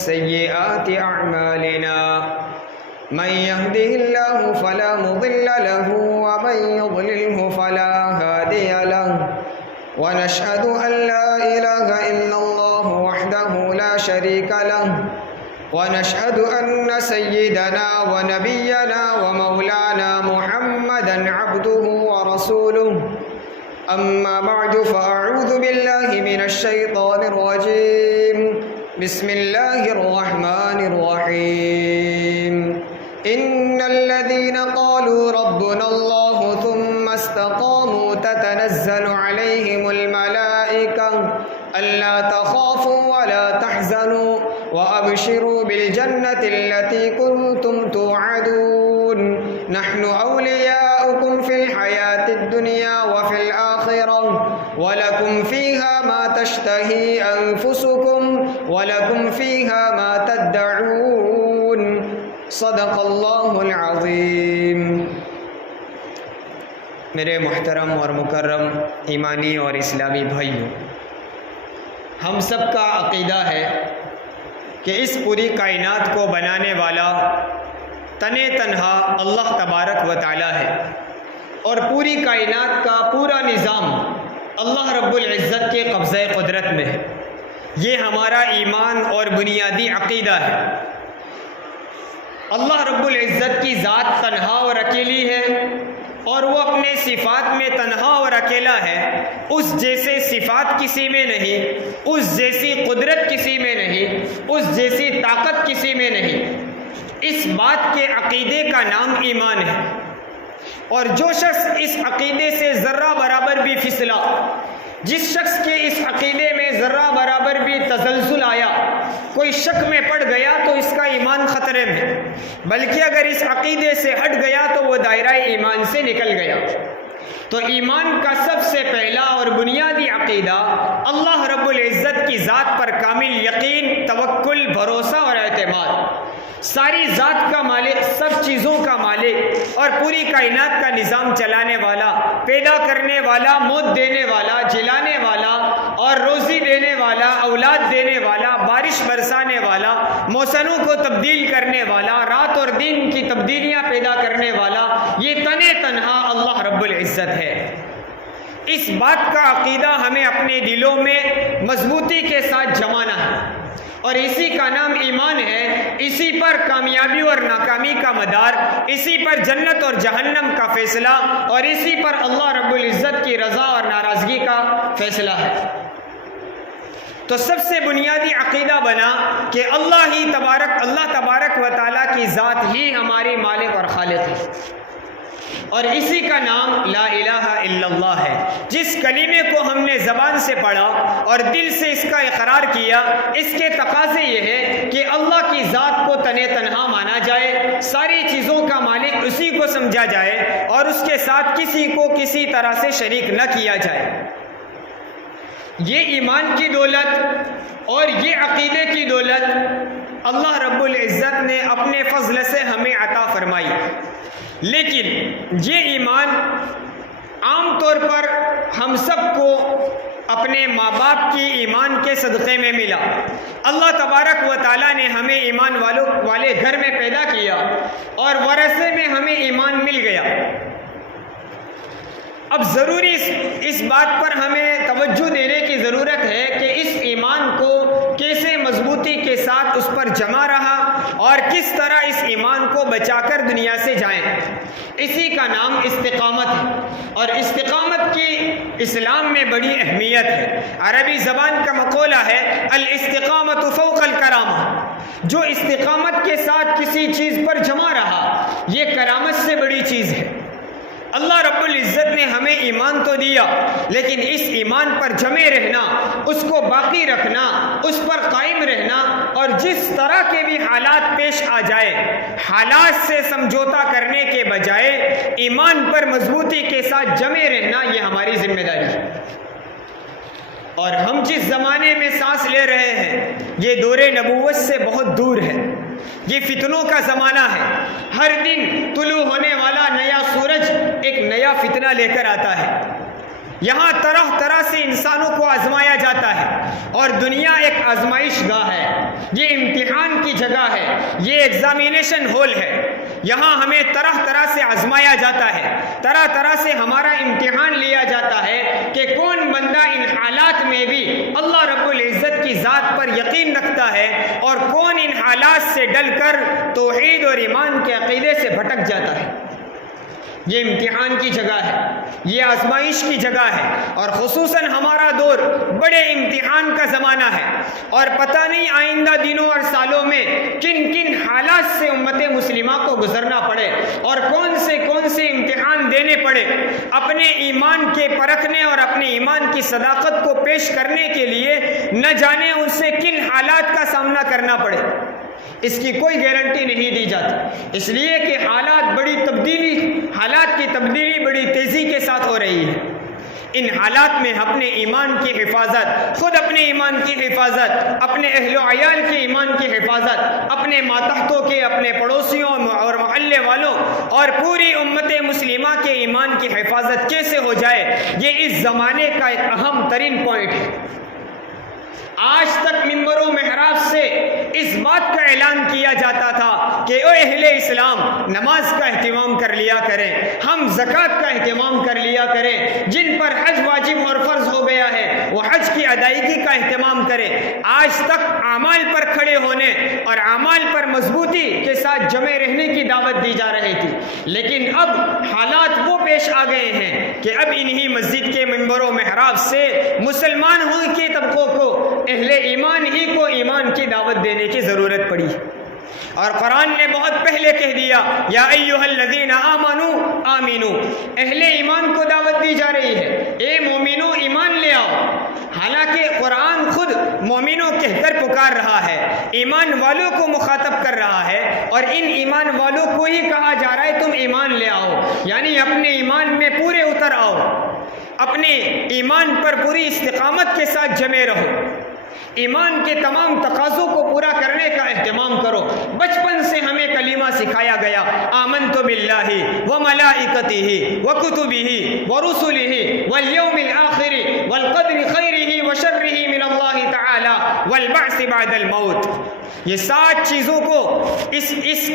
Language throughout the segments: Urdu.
سيئات أعمالنا من يهده الله فلا مضل له ومن يضلله فلا هادي له ونشهد أن لا إله إلا الله وحده لا شريك له ونشهد أن سيدنا ونبينا ومولانا محمدا عبده ورسوله أما بعد فأعوذ بالله من الشيطان الرجيم بسم الله الرحمن الرحيم إن الذين قالوا ربنا الله ثم استقاموا تتنزل عليهم الملائكة ألا تخافوا ولا تحزنوا وأبشروا بالجنة التي كنتم توعدون نحن أولياؤكم في الحياة الدنيا وفي الآخرة ولكم فيها ما تشتهي أنفسكم ولكم فيها ما تدعون صدق اللہ العظیم۔ میرے محترم اور مکرم ایمانی اور اسلامی بھائیوں، ہم سب کا عقیدہ ہے کہ اس پوری کائنات کو بنانے والا تنے تنہا اللہ تبارک و تعالی ہے، اور پوری کائنات کا پورا نظام اللہ رب العزت کے قبضہ قدرت میں ہے۔ یہ ہمارا ایمان اور بنیادی عقیدہ ہے۔ اللہ رب العزت کی ذات تنہا اور اکیلی ہے، اور وہ اپنے صفات میں تنہا اور اکیلا ہے۔ اس جیسے صفات کسی میں نہیں، اس جیسی قدرت کسی میں نہیں، اس جیسی طاقت کسی میں نہیں۔ اس بات کے عقیدے کا نام ایمان ہے، اور جو شخص اس عقیدے سے ذرہ برابر بھی پھسلا، جس شخص کے اس عقیدے میں ذرہ برابر بھی تزلزل آیا، کوئی شک میں پڑ گیا تو اس کا ایمان خطرے میں، بلکہ اگر اس عقیدے سے ہٹ گیا تو وہ دائرہ ایمان سے نکل گیا۔ تو ایمان کا سب سے پہلا اور بنیادی عقیدہ اللہ رب العزت کی ذات پر کامل یقین، توکل، بھروسہ اور اعتماد۔ ساری ذات کا مالک، سب چیزوں کا مالک، اور پوری کائنات کا نظام چلانے والا، پیدا کرنے والا، موت دینے والا، جلانے والا اور روزی دینے والا، اولاد دینے والا، بارش برسانے والا، موسموں کو تبدیل کرنے والا، رات اور دن کی تبدیلیاں پیدا کرنے والا، یہ تنے تنہا اللہ رب العزت ہے۔ اس بات کا عقیدہ ہمیں اپنے دلوں میں مضبوطی کے ساتھ جمانا ہے، اور اسی کا نام ایمان ہے۔ اسی پر کامیابی اور ناکامی کا مدار، اسی پر جنت اور جہنم کا فیصلہ، اور اسی پر اللہ رب العزت کی رضا اور ناراضگی کا فیصلہ ہے۔ تو سب سے بنیادی عقیدہ بنا کہ اللہ تبارک و تعالیٰ کی ذات ہی ہماری مالک اور خالق ہے، اور اسی کا نام لا الہ الا اللہ ہے۔ جس کلمے کو ہم نے زبان سے پڑھا اور دل سے اس کا اقرار کیا، اس کے تقاضے یہ ہے کہ اللہ کی ذات کو تنے تنہا مانا جائے، ساری چیزوں کا مالک اسی کو سمجھا جائے، اور اس کے ساتھ کسی کو کسی طرح سے شریک نہ کیا جائے۔ یہ ایمان کی دولت اور یہ عقیدے کی دولت اللہ رب العزت نے اپنے فضل سے ہمیں عطا فرمائی، لیکن یہ ایمان عام طور پر ہم سب کو اپنے ماں باپ کی ایمان کے صدقے میں ملا۔ اللہ تبارک و تعالیٰ نے ہمیں ایمان والے گھر میں پیدا کیا، اور ورثے میں ہمیں ایمان مل گیا۔ اب ضروری اس بات پر ہمیں توجہ دینے کی ضرورت ہے کہ اس ایمان کو کیسے مضبوطی کے ساتھ اس پر جمع رہا، اور کس طرح اس ایمان کو بچا کر دنیا سے جائیں۔ اسی کا نام استقامت ہے، اور استقامت کی اسلام میں بڑی اہمیت ہے۔ عربی زبان کا مقولہ ہے الاستقامت فوق الکرامہ۔ جو استقامت کے ساتھ کسی چیز پر جمع رہا، یہ کرامت سے بڑی چیز ہے۔ اللہ رب العزت نے ہمیں ایمان تو دیا، لیکن اس ایمان پر جمے رہنا، اس کو باقی رکھنا، اس پر قائم رہنا، اور جس طرح کے بھی حالات پیش آ جائے، حالات سے سمجھوتا کرنے کے بجائے ایمان پر مضبوطی کے ساتھ جمے رہنا، یہ ہماری ذمہ داری ہے۔ اور ہم جس زمانے میں سانس لے رہے ہیں، یہ دور نبوت سے بہت دور ہے۔ یہ فتنوں کا زمانہ ہے۔ ہر دن طلوع ہونے والا نیا سورج ایک نیا فتنہ لے کر آتا ہے۔ یہاں طرح طرح سے انسانوں کو آزمایا جاتا ہے، اور دنیا ایک آزمائش گاہ ہے، یہ امتحان کی جگہ ہے، یہ ایگزامینیشن ہال ہے۔ یہاں ہمیں طرح طرح سے آزمایا جاتا ہے، طرح طرح سے ہمارا امتحان لیا جاتا ہے کہ کون بندہ ان حالات میں بھی اللہ رب العزت کی ذات پر یقین رکھتا ہے، اور کون ان حالات سے ڈل کر توحید اور ایمان کے عقیدے سے بھٹک جاتا ہے۔ یہ امتحان کی جگہ ہے، یہ آزمائش کی جگہ ہے، اور خصوصاً ہمارا دور بڑے امتحان کا زمانہ ہے، اور پتہ نہیں آئندہ دنوں اور سالوں میں کن کن حالات سے امت مسلمہ کو گزرنا پڑے، اور کون سے امتحان دینے پڑے اپنے ایمان کے پرکھنے اور اپنے ایمان کی صداقت کو پیش کرنے کے لیے، نہ جانے ان سے کن حالات کا سامنا کرنا پڑے، اس کی کوئی گارنٹی نہیں دی جاتی، اس لیے کہ حالات کی تبدیلی بڑی تیزی کے ساتھ ہو رہی ہے۔ ان حالات میں اپنے ایمان کی حفاظت، خود اپنے ایمان کی حفاظت، اپنے اہل و عیال کے ایمان کی حفاظت، اپنے ماتحتوں کے، اپنے پڑوسیوں اور محلے والوں اور پوری امت مسلمہ کے ایمان کی حفاظت کیسے ہو جائے، یہ اس زمانے کا ایک اہم ترین پوائنٹ ہے۔ آج تک منبر و محراب سے اس بات کا اعلان کیا جاتا تھا کہ اے اہل اسلام، نماز کا اہتمام کر لیا کریں، ہم زکوٰۃ کا اہتمام کر لیا کریں، جن پر حج واجب اور فرض ہو گیا ہے وہ حج کی ادائیگی کا اہتمام کریں۔ آج تک اعمال پر کھڑے ہونے اور اعمال پر مضبوطی کے ساتھ جمع رہنے کی دعوت دی جا رہی تھی، لیکن اب حالات وہ پیش آ گئے ہیں کہ اب انہی مسجد کے منبر و محراب سے مسلمان ہونے کے طبقوں کو، اہل ایمان ہی کو ایمان کی دعوت دینے کی ضرورت پڑی، اور قرآن نے بہت پہلے کہہ دیا یا ایھا الذین آمنوا آمنوا، اہل ایمان کو دعوت دی جا رہی ہے، اے مومنو ایمان لے آؤ۔ حالانکہ قرآن خود مومنوں کہہ کر پکار رہا ہے، ایمان والوں کو مخاطب کر رہا ہے، اور ان ایمان والوں کو ہی کہا جا رہا ہے تم ایمان لے آؤ، یعنی اپنے ایمان میں پورے اتر آؤ، اپنے ایمان پر پوری استقامت کے ساتھ جمے رہو، ایمان کے تمام تقاضوں کو پورا کرنے کا اہتمام کرو۔ بچپن سے ہمیں کلمہ سکھایا گیا، آمنت باللہ وملائکتہ وکتبہ ورسلہ والیوم الآخر والقدر خیرہ وشرہ من اللہ تعالی والبعث بعد الموت۔ یہ 7 چیزوں کو اس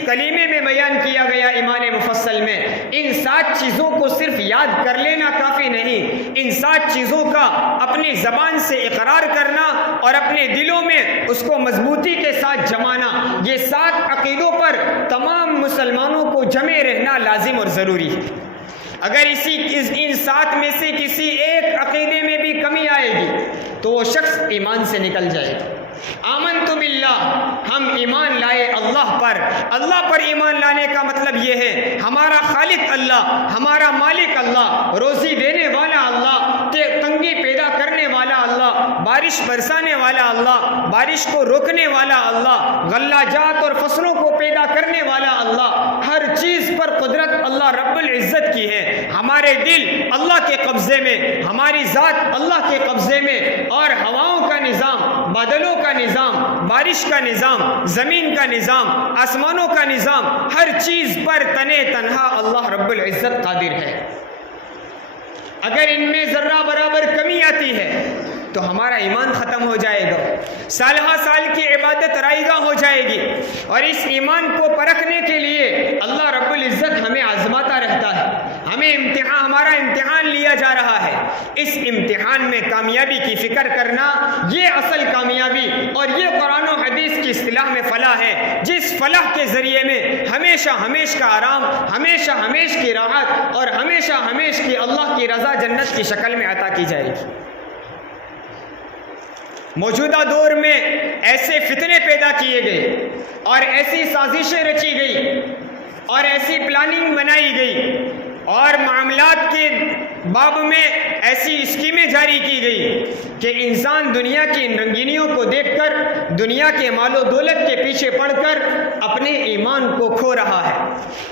کلمے میں بیان کیا گیا ایمان مفصل میں۔ ان 7 چیزوں کو صرف یاد کر لینا کافی نہیں، ان 7 چیزوں کا اپنی زبان سے اقرار کرنا اور اپنے دلوں میں اس کو مضبوطی کے ساتھ جمانا، یہ 7 عقیدوں پر تمام مسلمانوں کو جمع رہنا لازم اور ضروری ہے۔ اگر ان 7 میں سے کسی ایک عقیدے میں بھی کمی آئے گی تو وہ شخص ایمان سے نکل جائے گا۔ آمنت باللہ، ہم ایمان لائے اللہ پر ایمان لانے کا مطلب یہ ہے ہمارا خالق اللہ، ہمارا مالک اللہ، روزی دینے والا اللہ، تنگی پیدا کرنے والا اللہ، بارش برسانے والا اللہ، بارش کو روکنے والا اللہ، غلہ جات اور فصلوں کو پیدا کرنے والا اللہ، ہر چیز پر قدرت اللہ رب العزت کی ہے۔ ہمارے دل اللہ کے قبضے میں، ہماری ذات اللہ کے قبضے میں، اور ہواؤں کا نظام، بادلوں کا نظام، بارش کا نظام، زمین کا نظام، آسمانوں کا نظام، ہر چیز پر تنے تنہا اللہ رب العزت قادر ہے۔ اگر ان میں ذرہ برابر کمی آتی ہے تو ہمارا ایمان ختم ہو جائے گا، سالہ سال کی عبادت رائگاں ہو جائے گی، اور اس ایمان کو پرکھنے کے لیے اللہ رب العزت ہمیں آزماتا رہتا ہے، ہمارا امتحان لیا جا رہا ہے۔ اس امتحان میں کامیابی کی فکر کرنا، یہ اصل کامیابی اور یہ قرآن و حدیث کی اصطلاح میں فلاح ہے، جس فلاح کے ذریعے میں ہمیشہ ہمیش کا آرام، ہمیشہ ہمیش کی راحت اور ہمیشہ ہمیش کی اللہ کی رضا جنت کی شکل میں عطا کی جائے گی۔ موجودہ دور میں ایسے فتنے پیدا کیے گئے اور ایسی سازشیں رچی گئی اور ایسی پلاننگ بنائی گئی اور معاملات کے باب میں ایسی اسکیمیں جاری کی گئی کہ انسان دنیا کی رنگینیوں کو دیکھ کر، دنیا کے مال و دولت کے پیچھے پڑ کر اپنے ایمان کو کھو رہا ہے۔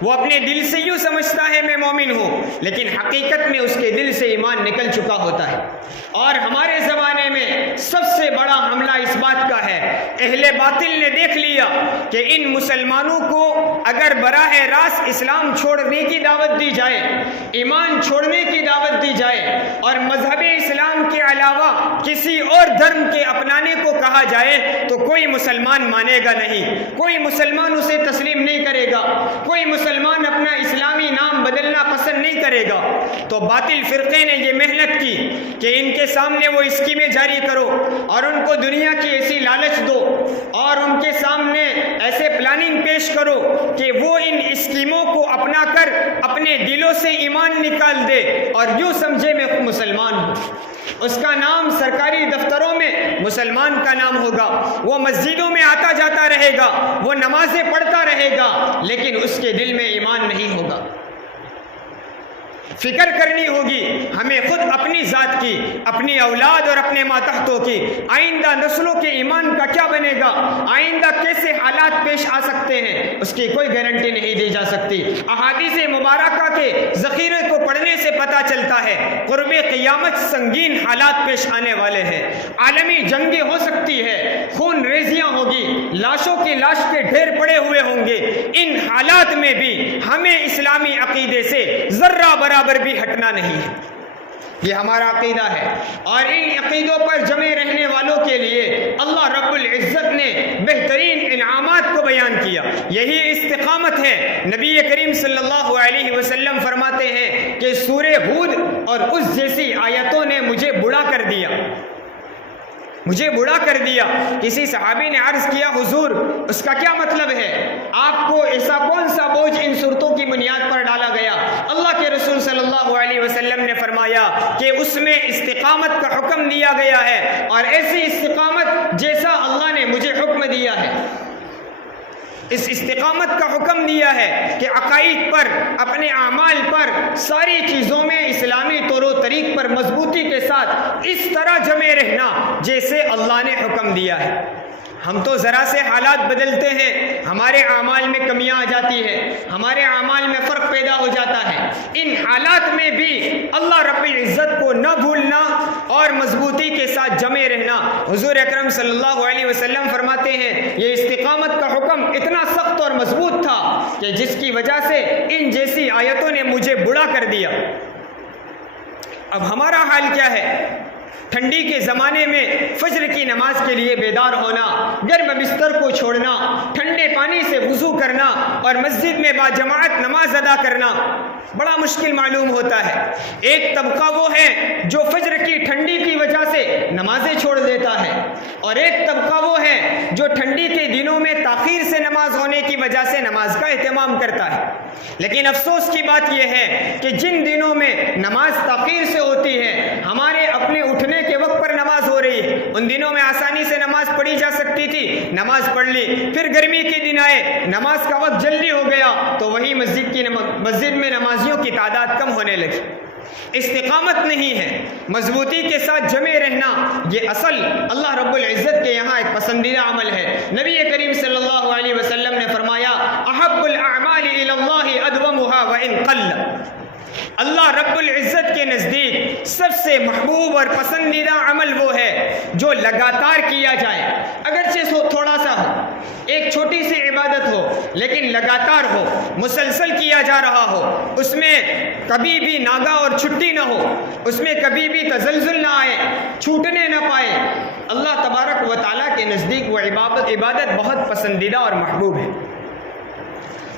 وہ اپنے دل سے یوں سمجھتا ہے میں مومن ہوں، لیکن حقیقت میں اس کے دل سے ایمان نکل چکا ہوتا ہے۔ اور ہمارے زمانے میں سب سے بڑا حملہ اس بات کا ہے، اہل باطل نے دیکھ لیا کہ ان مسلمانوں کو اگر براہ راست اسلام چھوڑنے کی دعوت دی جائے، ایمان چھوڑنے کی دعوت دی جائے اور مذہب اسلام کے علاوہ کسی اور دھرم کے اپنانے کو کہا جائے تو کوئی مسلمان مانے گا نہیں، کوئی مسلمان اسے تسلیم نہیں کرے گا، کوئی مسلمان اپنا اسلامی نام بدلنا پسند نہیں کرے گا۔ تو باطل فرقے نے یہ محنت کی کہ ان کے سامنے وہ اسکیمیں جاری کرو اور ان کو دنیا کی ایسی لالچ دو اور ان کے سامنے ایسے پلاننگ پیش کرو کہ وہ ان اسکیموں کو اپنا کر اپنے دلوں سے ایمان نکال دے اور یوں سمجھے میں مسلمان ہوں۔ اس کا نام سرکاری دفتروں میں مسلمان کا نام ہوگا، وہ مسجدوں میں آتا جاتا رہے گا، وہ نمازیں پڑھتا رہے گا، لیکن اس کے دل میں ایمان نہیں ہوگا۔ فکر کرنی ہوگی ہمیں خود اپنی ذات کی، اپنی اولاد اور اپنے ماتحتوں کی، آئندہ نسلوں کے ایمان کا کیا بنے گا، آئندہ کیسے حالات پیش آ سکتے ہیں، اس کی کوئی گارنٹی نہیں دی جا سکتی۔ احادیث مبارکہ کے ذخیرے کو پڑھنے سے پتہ چلتا ہے قرب قیامت سنگین حالات پیش آنے والے ہیں، عالمی جنگیں ہو سکتی ہے، خون ریزیاں ہوگی، لاشوں کی لاش کے ڈھیر پڑے ہوئے ہوں گے۔ ان حالات میں بھی ہمیں اسلامی عقیدے سے ذرہ برابر بھی ہٹنا نہیں ہے، یہ ہمارا عقیدہ ہے۔ اور ان عقیدوں پر جمے رہنے والوں کے لیے اللہ رب العزت نے بہترین انعامات کو بیان کیا، یہی استقامت ہے۔ نبی کریم صلی اللہ علیہ وسلم فرماتے ہیں کہ سورہ ہود اور اس جیسی آیتوں نے مجھے بوڑھا کر دیا، مجھے بوڑھا کر دیا۔ کسی صحابی نے عرض کیا حضور اس کا کیا مطلب ہے، آپ کو ایسا کون سا بوجھ ان صورتوں کی بنیاد پر ڈالا گیا؟ اللہ کے رسول صلی اللہ علیہ وسلم نے فرمایا کہ اس میں استقامت کا حکم دیا گیا ہے، اور ایسی استقامت جیسا اللہ نے مجھے حکم دیا ہے۔ اس استقامت کا حکم دیا ہے کہ عقائد پر، اپنے اعمال پر، ساری چیزوں میں اسلامی طور و طریق پر مضبوطی کے ساتھ اس طرح جمے رہنا جیسے اللہ نے حکم دیا ہے۔ ہم تو ذرا سے حالات بدلتے ہیں، ہمارے اعمال میں کمیاں آ جاتی ہے، ہمارے اعمال میں فرق پیدا ہو جاتا ہے۔ ان حالات میں بھی اللہ رب العزت کو نہ بھولنا اور مضبوطی کے ساتھ جمے رہنا۔ حضور اکرم صلی اللہ علیہ وسلم فرماتے ہیں یہ استقامت کا حکم اتنا سخت اور مضبوط تھا کہ جس کی وجہ سے ان جیسی آیتوں نے مجھے بوڑھا کر دیا۔ اب ہمارا حال کیا ہے؟ ٹھنڈی کے زمانے میں فجر کی نماز کے لیے بیدار ہونا، گرم بستر کو چھوڑنا، ٹھنڈے پانی سے وضو کرنا اور مسجد میں باجماعت نماز ادا کرنا بڑا مشکل معلوم ہوتا ہے۔ ایک طبقہ وہ ہے جو فجر کی ٹھنڈی کی وجہ سے نمازیں چھوڑ دیتا ہے، اور ایک طبقہ وہ ہے جو ٹھنڈی کے دنوں میں تاخیر سے نماز ہونے کی وجہ سے نماز کا اہتمام کرتا ہے۔ لیکن افسوس کی بات یہ ہے کہ جن دنوں میں نماز تاخیر سے ہوتی ہے، ہمارے اپنے اٹھنے کے وقت پر نماز ہو رہی ہے، ان دنوں میں آسانی سے نماز پڑھی جا سکتی تھی، نماز پڑھ لی، پھر گرمی کے دن آئے، نماز کا وقت جلدی ہو گیا تو وہی مسجد میں نمازیوں کی تعداد کم ہونے لگی۔ استقامت نہیں ہے، مضبوطی کے ساتھ جمے رہنا یہ اصل اللہ رب العزت کے یہاں ایک پسندیدہ عمل ہے۔ نبی کریم صلی اللہ علیہ وسلم نے فرمایا احب الاعمال الی اللہ ادومها وان قل۔ اللہ رب العزت کے نزدیک سب سے محبوب اور پسندیدہ عمل وہ ہے جو لگاتار کیا جائے، اگرچہ تھوڑا سا ہو، ایک چھوٹی سی عبادت ہو لیکن لگاتار ہو، مسلسل کیا جا رہا ہو، اس میں کبھی بھی ناگا اور چھٹی نہ ہو، اس میں کبھی بھی تزلزل نہ آئے، چھوٹنے نہ پائے۔ اللہ تبارک و تعالیٰ کے نزدیک وہ عبادت بہت پسندیدہ اور محبوب ہے۔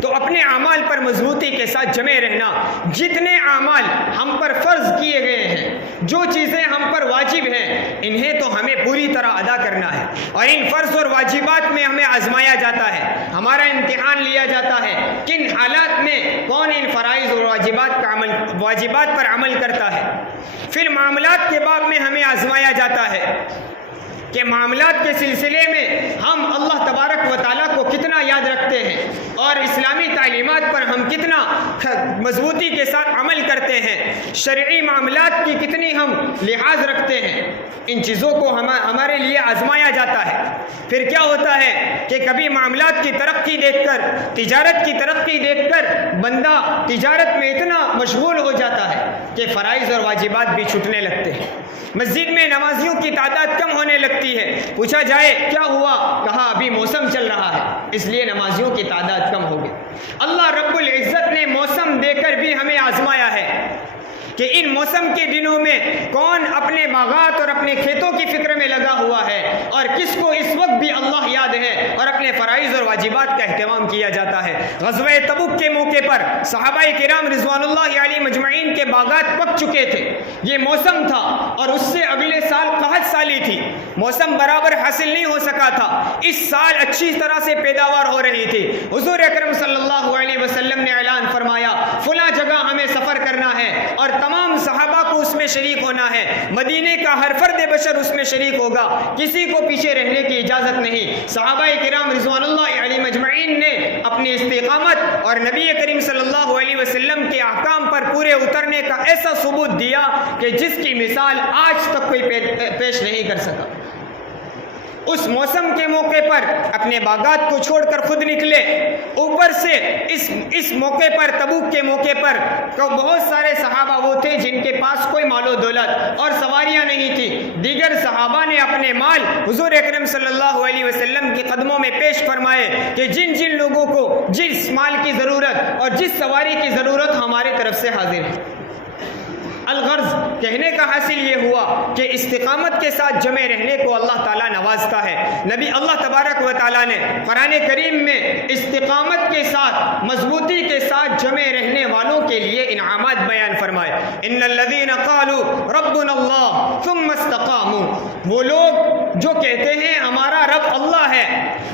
تو اپنے اعمال پر مضبوطی کے ساتھ جمے رہنا، جتنے اعمال ہم پر فرض کیے گئے ہیں، جو چیزیں ہم پر واجب ہیں، انہیں تو ہمیں پوری طرح ادا کرنا ہے، اور ان فرض اور واجبات میں ہمیں آزمایا جاتا ہے، ہمارا امتحان لیا جاتا ہے کن حالات میں کون ان فرائض اور واجبات پر عمل کرتا ہے۔ پھر معاملات کے باب میں ہمیں آزمایا جاتا ہے کہ معاملات کے سلسلے میں ہم اللہ تبارک و تعالیٰ کو کتنا یاد رکھتے ہیں اور اسلامی تعلیمات پر ہم کتنا مضبوطی کے ساتھ عمل کرتے ہیں، شرعی معاملات کی کتنی ہم لحاظ رکھتے ہیں، ان چیزوں کو ہمارے لیے آزمایا جاتا ہے۔ پھر کیا ہوتا ہے کہ کبھی معاملات کی ترقی دیکھ کر، تجارت کی ترقی دیکھ کر بندہ تجارت میں اتنا مشغول ہو جاتا ہے کہ فرائض اور واجبات بھی چھوٹنے لگتے ہیں، مسجد میں نمازیوں کی تعداد کم ہونے لگتی ہے۔ پوچھا جائے کیا ہوا، کہا ابھی موسم چل رہا ہے اس لیے نمازیوں کی تعداد کم ہو گئی۔ اللہ رب العزت نے موسم دے کر بھی ہمیں آزمایا ہے کہ ان موسم کے دنوں میں کون اپنے باغات اور اپنے کھیتوں کی فکر میں لگا ہوا ہے، اور کس کو اس وقت بھی اللہ یاد ہے اور اپنے فرائض اور واجبات کا اہتمام کیا جاتا ہے۔ غزوہ تبوک کے موقع پر صحابہ کرام رضوان اللہ علیہ مجمعین کے باغات پک چکے تھے، یہ موسم تھا، اور اس سے اگلے سال قحط سالی تھی، موسم برابر حاصل نہیں ہو سکا تھا۔ اس سال اچھی طرح سے پیداوار ہو رہی تھی۔ حضور اکرم صلی اللہ علیہ وسلم نے اعلان فرمایا فلاں جگہ ہمیں سفر کرنا ہے، اور تمام صحابہ کو اس میں شریک ہونا ہے، مدینے کا ہر فرد بشر اس میں شریک ہوگا، کسی کو پیچھے رہنے کی اجازت نہیں۔ صحابہ کرام رضوان اللہ علیہ مجمعین نے اپنی استقامت اور نبی کریم صلی اللہ علیہ وسلم کے احکام پر پورے اترنے کا ایسا ثبوت دیا کہ جس کی مثال آج تک کوئی پیش نہیں کر سکا۔ اس موسم کے موقع پر اپنے باغات کو چھوڑ کر خود نکلے، اوپر سے اس موقع پر، تبوک کے موقع پر بہت سارے صحابہ وہ تھے جن کے پاس کوئی مال و دولت اور سواریاں نہیں تھی۔ دیگر صحابہ نے اپنے مال حضور اکرم صلی اللہ علیہ وسلم کے قدموں میں پیش فرمائے کہ جن جن لوگوں کو جس مال کی ضرورت اور جس سواری کی ضرورت ہمارے طرف سے حاضر ہے۔ الغرض کہنے کا حاصل یہ ہوا کہ استقامت کے ساتھ جمع رہنے کو اللہ تعالیٰ نوازتا ہے۔ نبی اللہ تبارک و تعالیٰ نے قرآن کریم میں استقامت کے ساتھ، مضبوطی کے ساتھ جمع رہنے والوں کے لیے انعامات بیان فرمائے۔ ان الذین قالوا ربنا اللہ ثم استقاموا، وہ لوگ جو کہتے ہیں ہمارا رب اللہ ہے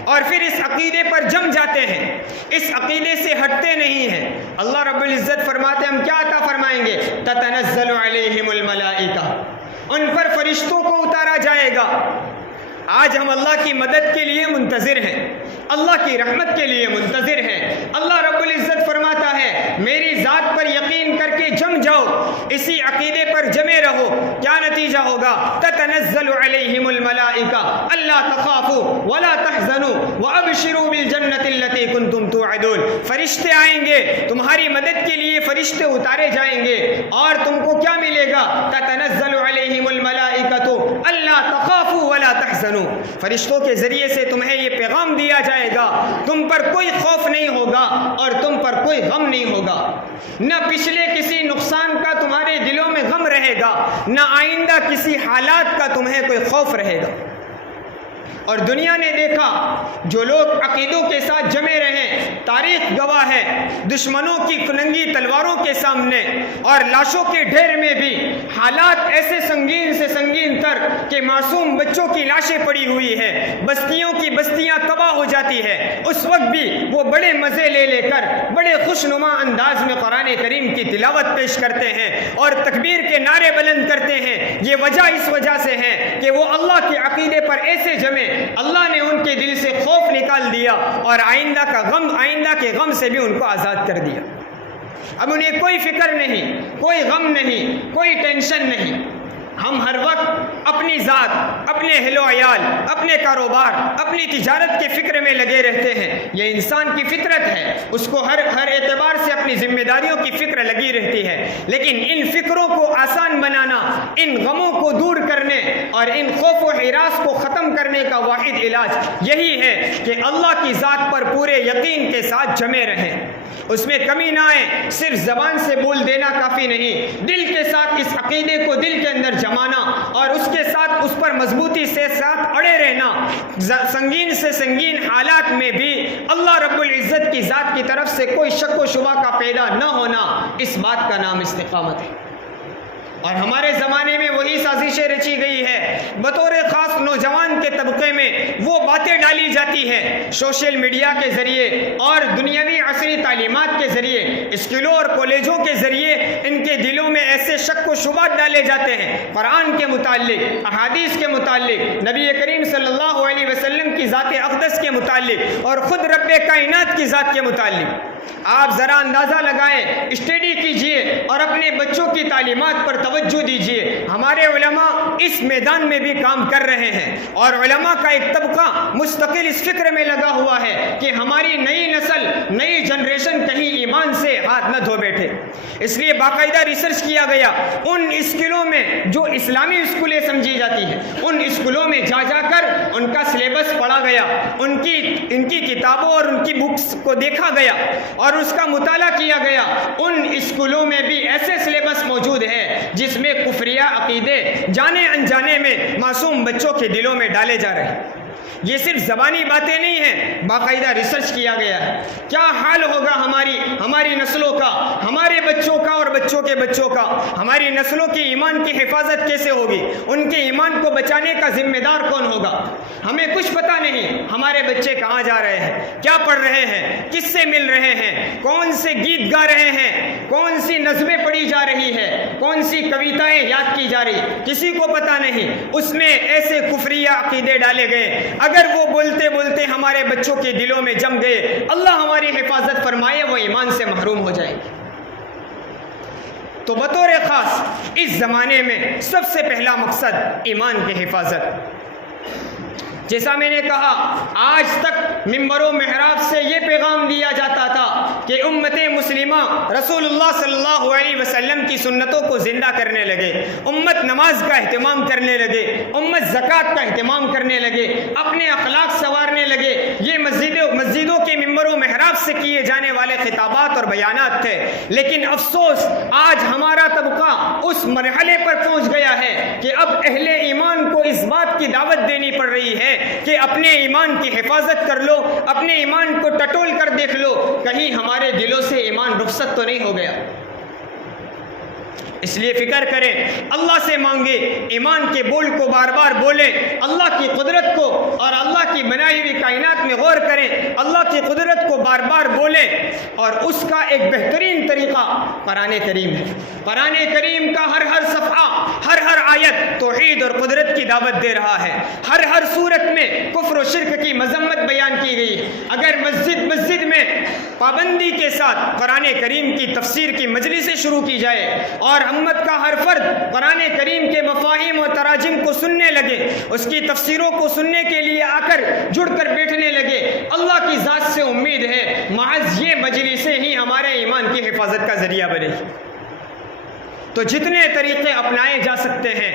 اور پھر اس عقیدے پر جم جاتے ہیں، اس عقیدے سے ہٹتے نہیں ہیں، اللہ رب العزت فرماتے ہم کیا عطا فرمائیں گے؟ تتنزل علیہم الملائکہ، ان پر فرشتوں کو اتارا جائے گا۔ آج ہم اللہ کی مدد کے لیے منتظر ہیں، اللہ کی رحمت کے لیے منتظر ہیں۔ اللہ رب العزت فرماتا ہے میری ذات پر یقین کر کے جم جاؤ، اسی عقیدے پر جمے رہو، کیا نتیجہ ہوگا؟ تتنزل علیہم الملائکہ الا تخافوا ولا تحزنوا وابشروا بالجنۃ التي كنتم توعدون، فرشتے آئیں گے تمہاری مدد کے لیے، فرشتے اتارے جائیں گے اور تم کو کیا ملے گا؟ تتنزل علیہم الملائکۃ الا تخافوا ولا تحزنوا، فرشتوں کے ذریعے سے تمہیں یہ پیغام دیا جائے گا تم پر کوئی خوف نہیں ہوگا اور تم پر کوئی غم نہیں ہوگا، نہ پچھلے کسی نقصان کا تمہارے دلوں میں غم رہے گا، نہ آئندہ کسی حالات کا تمہیں کوئی خوف رہے گا۔ اور دنیا نے دیکھا جو لوگ عقیدوں کے ساتھ جمے رہے، تاریخ گواہ ہے دشمنوں کی ننگی تلواروں کے سامنے اور لاشوں کے ڈھیر میں بھی حالات ایسے سنگین سے سنگین تر کہ معصوم بچوں کی لاشیں پڑی ہوئی ہے، بستیوں کی بستیاں تباہ ہو جاتی ہے، اس وقت بھی وہ بڑے مزے لے لے کر بڑے خوشنما انداز میں قرآن کریم کی تلاوت پیش کرتے ہیں اور تکبیر کے نعرے بلند کرتے ہیں۔ یہ وجہ اس وجہ سے ہے کہ وہ اللہ کے عقیدے پر ایسے جمے، اللہ نے ان کے دل سے خوف نکال دیا اور آئندہ کے غم سے بھی ان کو آزاد کر دیا۔ اب انہیں کوئی فکر نہیں، کوئی غم نہیں، کوئی ٹینشن نہیں۔ ہم ہر وقت اپنی ذات، اپنے اہل و عیال، اپنے کاروبار، اپنی تجارت کے فکر میں لگے رہتے ہیں، یہ انسان کی فطرت ہے، اس کو ہر اعتبار سے اپنی ذمہ داریوں کی فکر لگی رہتی ہے، لیکن ان فکروں کو آسان بنانا، ان غموں کو دور کرنے اور ان خوف و ہراس کو ختم کرنے کا واحد علاج یہی ہے کہ اللہ کی ذات پر پورے یقین کے ساتھ جمے رہیں، اس میں کمی نہ آئے۔ صرف زبان سے بول دینا کافی نہیں، دل کے ساتھ اس عقیدے کو دل کے اندر جمانا اور اس کے ساتھ اس پر مضبوطی سے ساتھ اڑے رہنا، سنگین سے سنگین حالات میں بھی اللہ رب العزت کی ذات کی طرف سے کوئی شک و شبہ کا پیدا نہ ہونا، اس بات کا نام استقامت ہے۔ اور ہمارے زمانے میں وہی سازشیں رچی گئی ہے، بطور خاص نوجوان کے طبقے میں وہ باتیں ڈالی جاتی ہیں سوشل میڈیا کے ذریعے اور دنیاوی عصری تعلیمات کے ذریعے، اسکولوں اور کالجوں کے ذریعے ان کے دلوں میں ایسے شک و شبہات ڈالے جاتے ہیں قرآن کے متعلق، احادیث کے متعلق، نبی کریم صلی اللہ علیہ وسلم کی ذات اقدس کے متعلق اور خود رب کائنات کی ذات کے متعلق۔ آپ ذرا اندازہ لگائیں، اسٹڈی کیجئے اور اپنے بچوں کی تعلیمات پر توجہ دیجئے۔ ہمارے علماء اس میدان میں بھی کام کر رہے ہیں، اور علماء کا ایک طبقہ مستقل اس فکر میں لگا ہوا ہے کہ ہماری نئی نسل، نئی جنریشن کہیں ایمان سے ہاتھ نہ دھو بیٹھے۔ اس لیے باقاعدہ ریسرچ کیا گیا، ان اسکولوں میں جو اسلامی اسکولیں سمجھی جاتی ہیں، ان اسکولوں میں جا کر ان کا سلیبس پڑھا گیا، ان کی کتابوں اور ان کی بکس کو دیکھا گیا اور اس کا مطالعہ کیا گیا۔ ان اسکولوں میں بھی ایسے سلیبس موجود ہے جس میں کفریہ عقیدے جانے انجانے میں معصوم بچوں کے دلوں میں ڈالے جا رہے ہیں۔ یہ صرف زبانی باتیں نہیں ہیں، باقاعدہ ریسرچ کیا گیا ہے۔ کیا حال ہوگا ہماری نسلوں کا، ہمارے بچوں کا اور بچوں کے بچوں کا؟ ہماری نسلوں کی ایمان کی حفاظت کیسے ہوگی؟ ان کے ایمان کو بچانے کا ذمہ دار کون ہوگا؟ ہمیں کچھ پتہ نہیں ہمارے بچے کہاں جا رہے ہیں، کیا پڑھ رہے ہیں، کس سے مل رہے ہیں، کون سے گیت گا رہے ہیں، کون سی نظمیں پڑھی جا رہی ہے، کون سی کویتائیں یاد کی جا رہی، کسی کو پتہ نہیں۔ اس میں ایسے کفریہ عقیدے ڈالے گئے، اگر وہ بولتے بولتے ہمارے بچوں کے دلوں میں جم گئے، اللہ ہماری حفاظت فرمائے، وہ ایمان سے محروم ہو جائیں گے۔ تو بطور خاص اس زمانے میں سب سے پہلا مقصد ایمان کی حفاظت۔ جیسا میں نے کہا، آج تک ممبر و محراب سے یہ پیغام دیا جاتا تھا کہ امت مسلمہ رسول اللہ صلی اللہ علیہ وسلم کی سنتوں کو زندہ کرنے لگے، امت نماز کا اہتمام کرنے لگے، امت زکوٰۃ کا اہتمام کرنے لگے، اپنے اخلاق سنوارنے لگے۔ یہ مسجدوں کے ممبر و محراب سے کیے جانے والے خطابات اور بیانات تھے، لیکن افسوس آج ہمارا طبقہ اس مرحلے پر پہنچ گیا ہے کہ اب اہل ایمان کو اس بات کی دعوت دینی پڑ رہی ہے کہ اپنے ایمان کی حفاظت کر لو، اپنے ایمان کو ٹٹول کر دیکھ لو، کہیں ہمارے دلوں سے ایمان رخصت تو نہیں ہو گیا۔ اس لیے فکر کریں، اللہ سے مانگے، ایمان کے بول کو بار بار بولیں، اللہ کی قدرت کو اور اللہ کی بنائی ہوئی کائنات میں غور کریں، اللہ کی قدرت کو بار بار بولیں، اور اس کا ایک بہترین طریقہ قرآن کریم ہے۔ قرآن کریم کا ہر صفحہ، ہر آیت توحید اور قدرت کی دعوت دے رہا ہے۔ ہر صورت میں کفر و شرک کی مذمت بیان کی گئی ہے۔ اگر مسجد میں پابندی کے ساتھ قرآن کریم کی تفسیر کی مجلسیں شروع کی جائے اور امت کا ہر فرد قرآن کریم کے مفاہیم و تراجم کو سننے لگے، اس کی تفسیروں کو سننے کے لیے آ کر جڑ کر بیٹھنے لگے، اللہ کی ذات سے امید ہے محض یہ مجلسیں ہی ہمارے ایمان کی حفاظت کا ذریعہ بنے گی۔ تو جتنے طریقے اپنائے جا سکتے ہیں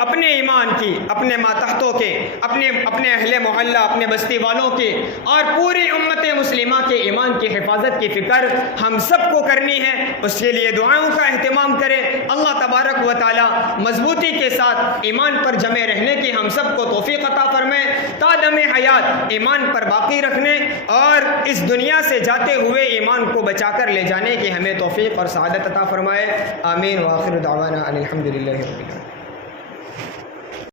اپنے ایمان کی، اپنے ماتحتوں کے، اپنے اہل محلہ، اپنے بستی والوں کے اور پوری امت مسلمہ کے ایمان کی حفاظت کی فکر ہم سب کو کرنی ہے۔ اس کے لیے دعاؤں کا اہتمام کریں۔ اللہ تبارک و تعالی مضبوطی کے ساتھ ایمان پر جمے رہنے کی ہم سب کو توفیق عطا فرمائے، تا دم حیات ایمان پر باقی رکھنے اور اس دنیا سے جاتے ہوئے ایمان کو بچا کر لے جانے کی ہمیں توفیق اور سعادت عطا فرمائے۔ آمین۔ وآخر دعوانا ان الحمد للہ رب العالمین۔